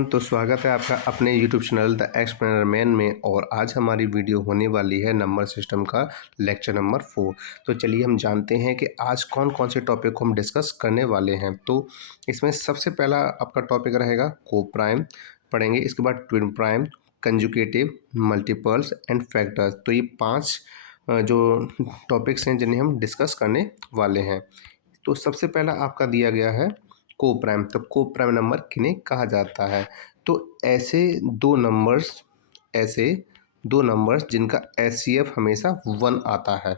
तो स्वागत है आपका अपने YouTube channel the explainer man में। और आज हमारी वीडियो होने वाली है नंबर सिस्टम का लेक्चर नंबर 4। तो चलिए हम जानते हैं कि आज कौन कौन से टॉपिक को हम डिस्कस करने वाले हैं। तो इसमें सबसे पहला आपका टॉपिक रहेगा को प्राइम पढ़ेंगे, इसके बाद twin prime, conjugative, multiples and factors. तो ये 5 जो टॉपिक्स हैं जिन्हें हम डिस्कस करने वाले हैं। तो सबसे पहला आपका दिया गया है को प्राइम। तो को प्राइम नंबर किन्हें कहा जाता है? तो ऐसे दो नंबर्स जिनका एचसीएफ हमेशा 1 आता है,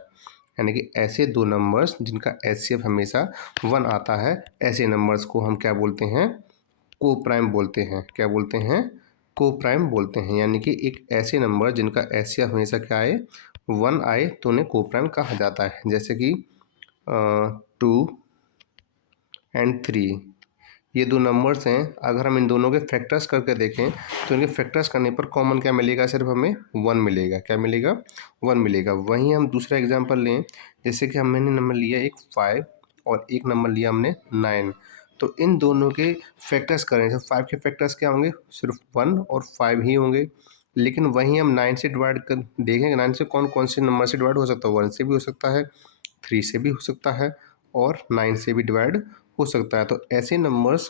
यानी कि ऐसे दो नंबर्स जिनका एचसीएफ हमेशा 1 आता है, ऐसे नंबर्स को हम क्या बोलते हैं? को प्राइम बोलते हैं। क्या बोलते हैं? को प्राइम बोलते हैं। यानी कि एक ऐसे नंबर जिनका एचसीएफ हमेशा क्या आए? 1 आए, तो उन्हें को प्राइम कहा जाता है। जैसे कि 2 एंड 3, ये दो नंबर्स हैं। अगर हम इन दोनों के फैक्टर्स करके देखें तो इनके फैक्टर्स करने पर कॉमन क्या मिलेगा? सिर्फ हमें 1 मिलेगा। क्या मिलेगा? 1 मिलेगा। वहीं हम दूसरा एग्जांपल लें, जैसे कि हमने नंबर लिया एक 5 और एक नंबर लिया हमने 9। तो इन दोनों के फैक्टर्स करें तो 5 के फैक्टर्स क्या होंगे? सिर्फ 1 और 5 ही होंगे। लेकिन वहीं हम 9 से डिवाइड कर देखेंगे, 9 से कौन कौन से नंबर से डिवाइड हो सकता है? 1 से भी हो सकता है, 3 से भी हो सकता है और 9 से भी डिवाइड हो सकता है। तो ऐसे नंबर्स,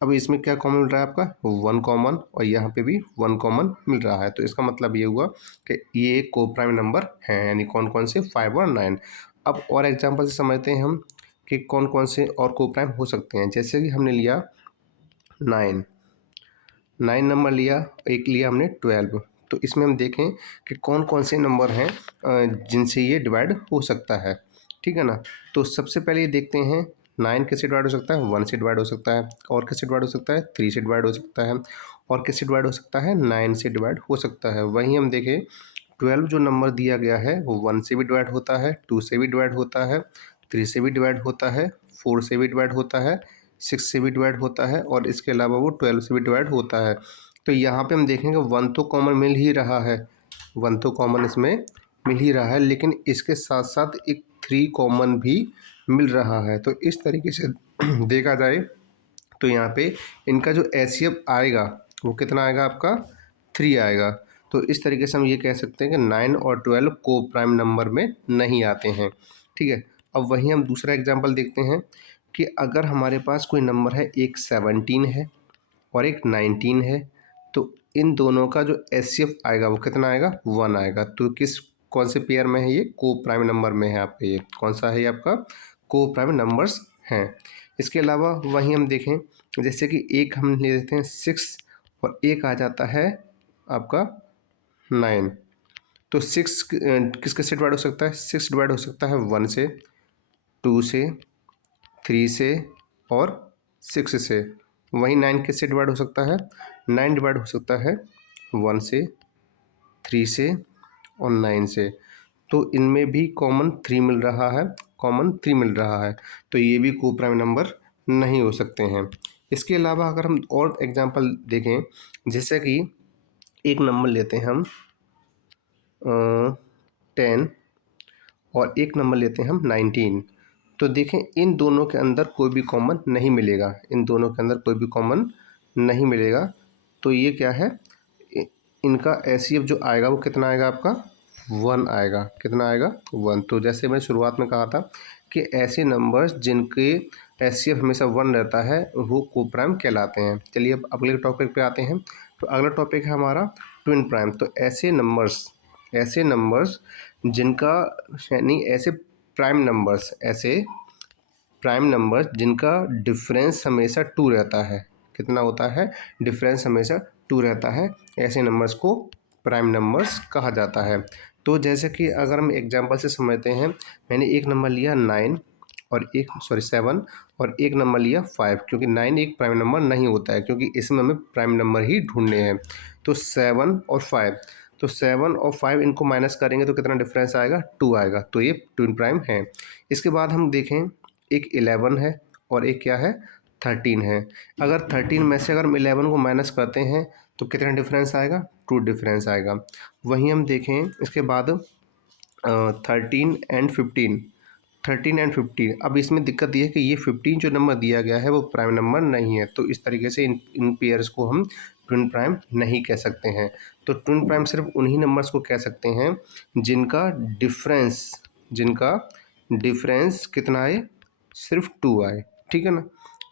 अब इसमें क्या कॉमन मिल रहा है आपका? 1 कॉमन, और यहाँ पे भी 1 कॉमन मिल रहा है। तो इसका मतलब ये हुआ कि ये एक को प्राइम नंबर हैं, यानी कौन कौन से? 5 और 9। अब और एग्जांपल से समझते हैं हम कि कौन कौन से और को प्राइम हो सकते हैं। जैसे कि हमने लिया 9 नंबर लिया, एक लिया हमने 12। तो इसमें हम देखें कि कौन कौन से नंबर हैं जिनसे ये डिवाइड हो सकता है। ठीक है ना? तो सबसे पहले ये देखते हैं 9 किससे डिवाइड हो सकता है? 1 से डिवाइड हो सकता है। और किससे डिवाइड हो सकता है? 3 से डिवाइड हो सकता है। और किससे डिवाइड हो सकता है? 9 से डिवाइड हो सकता है। वहीं हम देखें 12 जो नंबर दिया गया है वो 1 से भी डिवाइड होता है, 2 से भी डिवाइड होता है, 3 से भी डिवाइड होता है, 4 से भी डिवाइड होता है, 6 से भी डिवाइड होता है और इसके अलावा वो 12 से भी डिवाइड होता है। तो यहाँ पे हम देखेंगे 1 तो कॉमन मिल ही रहा है, 1 तो कॉमन इसमें मिल ही रहा है, लेकिन इसके साथ साथ एक 3 कॉमन भी मिल रहा है। तो इस तरीके से देखा जाए तो यहाँ पे इनका जो एचसीएफ आएगा वो कितना आएगा आपका? 3 आएगा। तो इस तरीके से हम ये कह सकते हैं कि 9 और 12 को प्राइम नंबर में नहीं आते हैं। ठीक है। अब वहीं हम दूसरा एग्जांपल देखते हैं कि अगर हमारे पास कोई नंबर है, एक 17 है और एक 19 है, तो इन दोनों का जो एचसीएफ आएगा वो कितना आएगा? 1 आएगा। तो कौन से पेयर में है ये? को प्राइम नंबर में है आपका। ये कौन सा है? ये आपका को प्राइम नंबर्स हैं। इसके अलावा वहीं हम देखें, जैसे कि एक हम ले लेते हैं 6 और एक आ जाता है आपका 9। तो 6 किस किस से डिवाइड हो सकता है? 6 डिवाइड हो सकता है 1 से, 2 से, 3 से और 6 से। वहीं 9 किससे डिवाइड हो सकता है? 9 डिवाइड हो सकता है 1 से, 3 से और 9 से। तो इनमें भी कॉमन 3 मिल रहा है, कॉमन 3 मिल रहा है। तो ये भी को प्राइम नंबर नहीं हो सकते हैं। इसके अलावा अगर हम और एग्जांपल देखें, जैसे कि एक नंबर लेते हैं हम 10 और एक नंबर लेते हैं हम 19। तो देखें इन दोनों के अंदर कोई भी कॉमन नहीं मिलेगा, इन दोनों के अंदर कोई भी कॉमन नहीं मिलेगा। तो ये क्या है? इनका एचसीएफ जो आएगा वो कितना आएगा आपका? 1 आएगा। कितना आएगा? 1। तो जैसे मैं शुरुआत में कहा था कि ऐसे नंबर्स जिनके एचसीएफ हमेशा 1 रहता है वो को प्राइम कहलाते हैं। चलिए अब अगले टॉपिक पे आते हैं। तो अगला टॉपिक है हमारा ट्विन प्राइम। तो ऐसे नंबर्स जिनका, यानी ऐसे प्राइम नंबर्स जिनका डिफरेंस हमेशा 2 रहता है। कितना होता है? डिफरेंस हमेशा 2 रहता है। ऐसे नंबर्स को प्राइम नंबर्स कहा जाता है। तो जैसे कि अगर हम एग्जांपल से समझते हैं, मैंने एक नंबर लिया 9 और 7 और एक नंबर लिया 5, क्योंकि 9 एक प्राइम नंबर नहीं होता है, क्योंकि इसमें हमें प्राइम नंबर ही ढूंढने हैं। तो 7 और 5, तो 7 और 5 इनको माइनस करेंगे तो कितना डिफरेंस आएगा? 2 आएगा। तो ये ट्विन प्राइम है। इसके बाद हम देखें, एक 11 है और एक क्या है? 13 है। अगर 13 में से अगर हम 11 को माइनस करते हैं तो कितना डिफरेंस आएगा? 2 डिफरेंस आएगा। वहीं हम देखें इसके बाद 13 एंड 15, 13 एंड 15। अब इसमें दिक्कत ये है कि ये 15 जो नंबर दिया गया है वो प्राइम नंबर नहीं है, तो इस तरीके से इन पेयर्स को हम ट्विन प्राइम नहीं कह सकते हैं। तो ट्विन प्राइम सिर्फ उन्हीं नंबर्स को कह सकते हैं जिनका डिफरेंस कितना आए, सिर्फ 2 आए, ठीक है ना।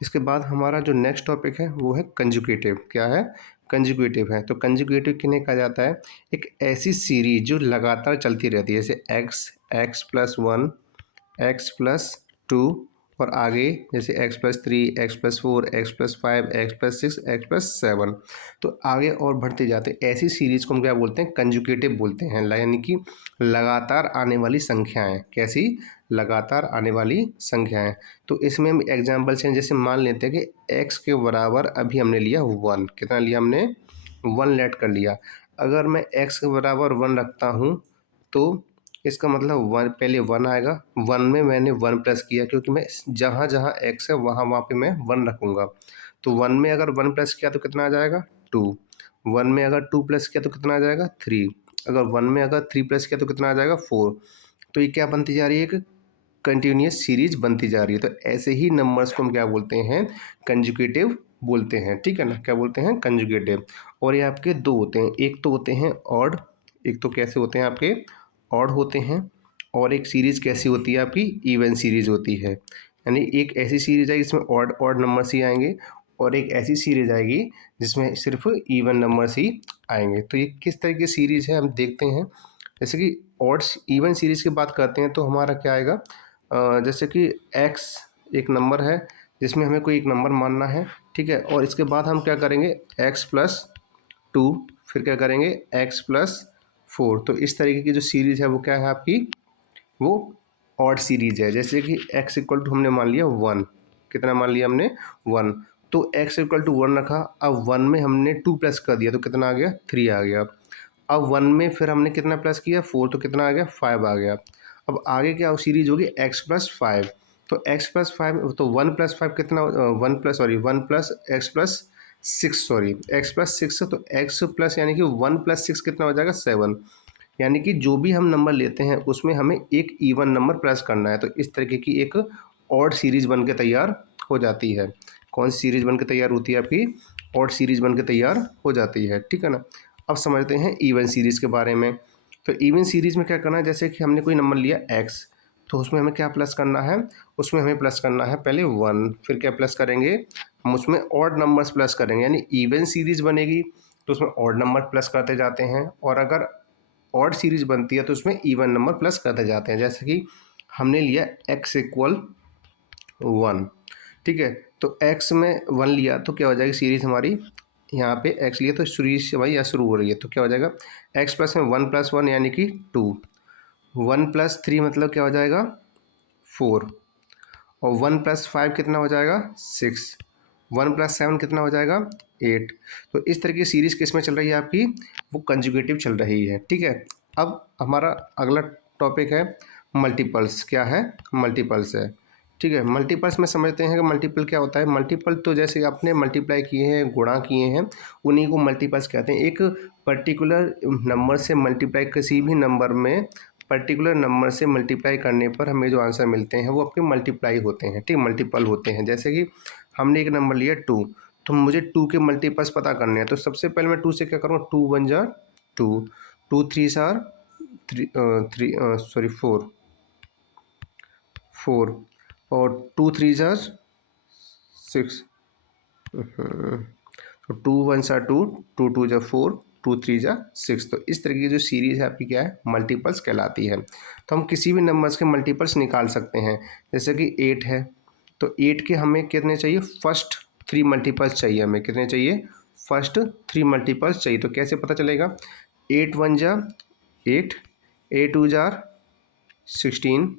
इसके बाद हमारा जो नेक्स्ट टॉपिक है वो है कंजुगेटिव। क्या है? कंजुगेटिव है। तो कंजुगेटिव किन्हें कहा जाता है? एक ऐसी सीरीज जो लगातार चलती रहती है, जैसे x+1, x+2 और आगे जैसे x+3, x+4, x+5, x+6, x+7, तो आगे और बढ़ते जाते हैं। ऐसी सीरीज को हम क्या बोलते हैं? कंजुगेटिव बोलते हैं, यानी कि लगातार आने वाली संख्याएं। कैसी? लगातार आने वाली संख्याएं। तो इसमें हम एग्जाम्पल्स हैं, जैसे मान लेते हैं कि x के बराबर अभी हमने लिया 1। कितना लिया हमने? 1 लेट कर लिया। अगर मैं x के बराबर 1 रखता हूँ तो इसका मतलब 1, पहले 1 आएगा। 1 में मैंने 1 प्लस किया, क्योंकि मैं जहाँ जहाँ x है वहाँ वहाँ पे मैं 1 रखूँगा। तो 1 में अगर 1 प्लस किया तो कितना आ जाएगा? 2। 1 में अगर 2 प्लस किया तो कितना आ जाएगा? 3। अगर 1 में अगर 3 प्लस किया तो कितना आ जाएगा? 4। तो ये क्या बनती जा रही है? एक कंटिन्यूस सीरीज बनती जा रही है। तो ऐसे ही नंबर्स को हम क्या बोलते हैं? कंजुगेटिव बोलते हैं, ठीक है ना। क्या बोलते हैं? कंजुगेटिव। और ये आपके दो होते हैं, एक तो होते हैं ऑड, एक तो कैसे होते हैं आपके? ऑड होते हैं। और एक सीरीज़ कैसी होती है आपकी? इवन सीरीज़ होती है। यानी एक ऐसी सीरीज आएगी जिसमें ऑड ऑड नंबर्स ही आएंगे, और एक ऐसी सीरीज आएगी जिसमें सिर्फ इवन नंबर्स ही आएंगे। तो ये किस तरह की सीरीज़ है हम देखते हैं। जैसे कि ऑड इवन सीरीज़ की बात करते हैं तो हमारा क्या आएगा? जैसे कि x एक नंबर है जिसमें हमें कोई एक नंबर मानना है, ठीक है। और इसके बाद हम क्या करेंगे? x+2, फिर क्या करेंगे? x+4। तो इस तरीके की जो सीरीज़ है वो क्या है आपकी? वो ऑड सीरीज है। जैसे कि x इक्वल टू हमने मान लिया 1। कितना मान लिया हमने? 1। तो x इक्वल टू 1 रखा। अब 1 में हमने 2 प्लस कर दिया तो कितना आ गया? 3 आ गया। अब 1 में फिर हमने कितना प्लस किया? 4, तो कितना आ गया? 5 आ गया। अब आगे क्या सीरीज होगी? x+5। तो x+5, तो 1+5 कितना? 1+x+6, sorry x+6। तो x प्लस यानी कि 1+6 कितना हो जाएगा? 7। यानी कि जो भी हम नंबर लेते हैं उसमें हमें एक इवन नंबर प्लस करना है। तो इस तरीके की एक ऑड सीरीज बन के तैयार हो जाती है। कौन सी सीरीज बन के तैयार होती है आपकी? ऑड सीरीज बन के तैयार हो जाती है, ठीक है ना। अब समझते हैं इवन सीरीज़ के बारे में। तो इवन सीरीज़ में क्या करना है? जैसे कि हमने कोई नंबर लिया x, तो उसमें हमें क्या प्लस करना है? उसमें हमें प्लस करना है पहले 1, फिर क्या प्लस करेंगे? हम उसमें ऑड नंबर्स प्लस करेंगे, यानी इवन सीरीज़ बनेगी तो उसमें ऑड नंबर प्लस करते जाते हैं, और अगर ऑड सीरीज़ बनती है तो उसमें इवन नंबर प्लस करते जाते हैं। जैसे कि हमने लिया x=1, ठीक है। तो x में 1 लिया तो क्या हो जाएगी सीरीज़ हमारी? यहाँ पे x लिया तो सीरीज भाई या शुरू हो रही है, तो क्या हो जाएगा? x प्लस में 1+1 यानी कि 2। 1+3 मतलब क्या हो जाएगा? 4। और 1+5 कितना हो जाएगा? 6। 1+7 कितना हो जाएगा? 8। तो इस तरह की सीरीज़ किस में चल रही है आपकी? वो कंजुगेटिव चल रही है, ठीक है। अब हमारा अगला टॉपिक है मल्टीपल्स। क्या है? मल्टीपल्स है, ठीक है। मल्टीपल्स में समझते हैं कि मल्टीपल क्या होता है। मल्टीपल तो जैसे आपने मल्टीप्लाई किए हैं, गुणा किए हैं, उन्हीं को मल्टीपल्स कहते हैं। एक पर्टिकुलर नंबर से मल्टीप्लाई, किसी भी नंबर में पर्टिकुलर नंबर से मल्टीप्लाई करने पर हमें जो आंसर मिलते हैं वो आपके मल्टीप्लाई होते हैं, ठीक, मल्टीपल होते हैं। जैसे कि हमने एक नंबर लिया 2, तो मुझे 2 के मल्टीपल्स पता करने हैं। तो सबसे पहले मैं 2 से क्या करूँगा? 2 1 जा 2, 2 3 सार 4, और 2 3 जार 6, तो 2 1 सा 2, 2 2 जा 4, 2 3 जा 6। तो इस तरह की जो सीरीज़ है आपकी क्या है? मल्टीपल्स कहलाती है। तो हम किसी भी नंबर्स के मल्टीपल्स निकाल सकते हैं। जैसे कि 8 है, तो 8 के हमें कितने चाहिए? फर्स्ट 3 मल्टीपल्स चाहिए हमें। कितने चाहिए? फर्स्ट 3 मल्टीपल्स चाहिए। तो कैसे पता चलेगा? 8 1 जा 8, 8 2 जार 16,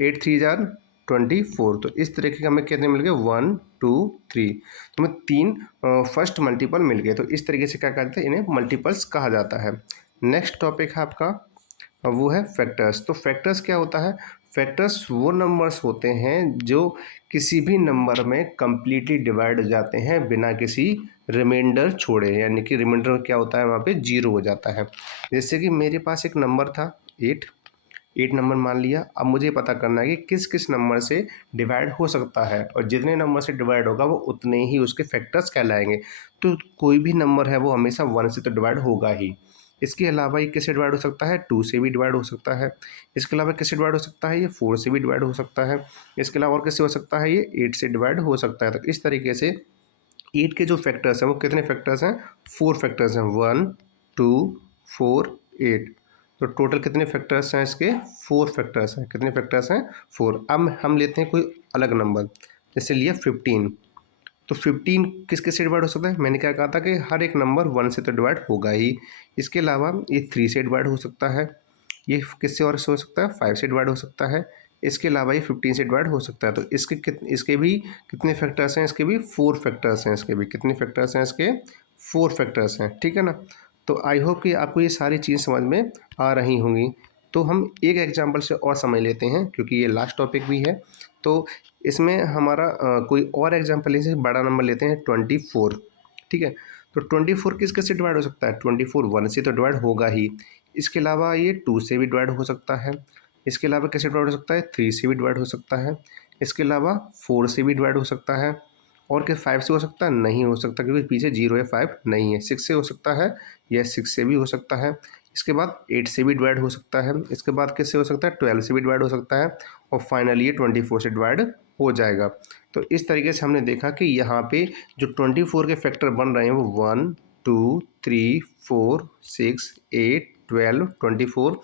8 3 जार 24। तो इस तरीके के हमें कितने मिल गए? 1 2 3। तो हमें 3 फर्स्ट मल्टीपल मिल गए। तो इस तरीके से क्या कहते हैं? इन्हें मल्टीपल्स कहा जाता है। नेक्स्ट टॉपिक है आपका, वो है फैक्टर्स। तो फैक्टर्स क्या होता है? फैक्टर्स वो नंबर्स होते हैं जो किसी भी नंबर में कम्प्लीटली डिवाइड हो जाते हैं बिना किसी रिमाइंडर छोड़े, यानी कि रिमाइंडर क्या होता है? वहाँ पे 0 हो जाता है। जैसे कि मेरे पास एक नंबर था 8, 8 नंबर मान लिया। अब मुझे पता करना है कि किस किस नंबर से डिवाइड हो सकता है, और जितने नंबर से डिवाइड होगा वो उतने ही उसके फैक्टर्स कहलाएंगे। तो कोई भी नंबर है वो हमेशा 1 से तो डिवाइड होगा ही। इसके अलावा ये किससे डिवाइड हो सकता है, 2 से भी डिवाइड हो सकता है। इसके अलावा किससे डिवाइड हो सकता है, ये 4 से भी डिवाइड हो सकता है। इसके अलावा और किससे हो सकता है, ये 8 से डिवाइड हो सकता है। तो इस तरीके से 8 के जो फैक्टर्स हैं वो कितने फैक्टर्स हैं, 4 फैक्टर्स हैं, 1 2 4 8। तो टोटल कितने फैक्टर्स हैं इसके, 4 फैक्टर्स हैं। कितने फैक्टर्स हैं, 4। अब हम लेते हैं कोई अलग नंबर, जैसे लिया 15। तो 15 किस किस से डिवाइड हो सकता है, मैंने क्या कहा था कि हर एक नंबर 1 से तो डिवाइड होगा ही। इसके अलावा ये 3 से डिवाइड हो सकता है, ये किससे और से हो सकता है, 5 से डिवाइड हो सकता है। इसके अलावा ये 15 से डिवाइड हो सकता है। तो इसके भी कितने फैक्टर्स हैं, इसके भी 4 फैक्टर्स हैं। इसके भी कितने फैक्टर्स हैं, इसके 4 फैक्टर्स हैं, ठीक है ना। तो आई होप कि आपको ये सारी चीज़ समझ में आ रही होंगी। तो हम एक एग्जाम्पल से और समझ लेते हैं, क्योंकि ये लास्ट टॉपिक भी है। तो इसमें हमारा कोई और एग्जाम्पल, जैसे बड़ा नंबर लेते हैं 24, ठीक है। तो 24 किस किस से डिवाइड हो सकता है, 24 1 से तो डिवाइड होगा ही। इसके अलावा ये 2 से भी डिवाइड हो सकता है। इसके अलावा कैसे डिवाइड हो सकता है, 3 से भी डिवाइड हो सकता है। इसके अलावा 4 से भी डिवाइड हो सकता है। और क्या 5 से हो सकता है, नहीं हो सकता, क्योंकि पीछे 0 या 5 नहीं है। 6 से हो सकता है, यह 6 से भी हो सकता है। इसके बाद 8 से भी डिवाइड हो सकता है। इसके बाद किससे हो सकता है, 12 से भी डिवाइड हो सकता है। और फाइनली ये 24 से डिवाइड हो जाएगा। तो इस तरीके से हमने देखा कि यहाँ पे जो 24 के फैक्टर बन रहे हैं वो 1 2 3 4 6 8 12 24।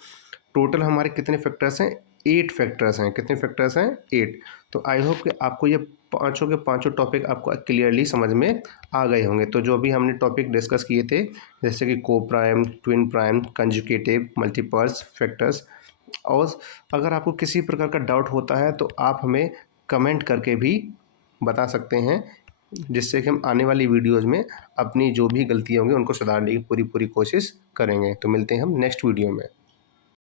टोटल हमारे कितने फैक्टर्स हैं, 8 फैक्टर्स हैं। कितने फैक्टर्स हैं, 8। तो आई होप कि आपको ये पांचों के पांचों टॉपिक आपको क्लियरली समझ में आ गए होंगे। तो जो भी हमने टॉपिक डिस्कस किए थे, जैसे कि coprime, twin prime, conjugative, multiples, factors. और अगर आपको किसी प्रकार का डाउट होता है तो आप हमें कमेंट करके भी बता सकते हैं, जिससे कि हम आने वाली वीडियोज़ में अपनी जो भी गलतियाँ होंगी उनको सुधारने की पूरी पूरी कोशिश करेंगे। तो मिलते हैं हम नेक्स्ट वीडियो में।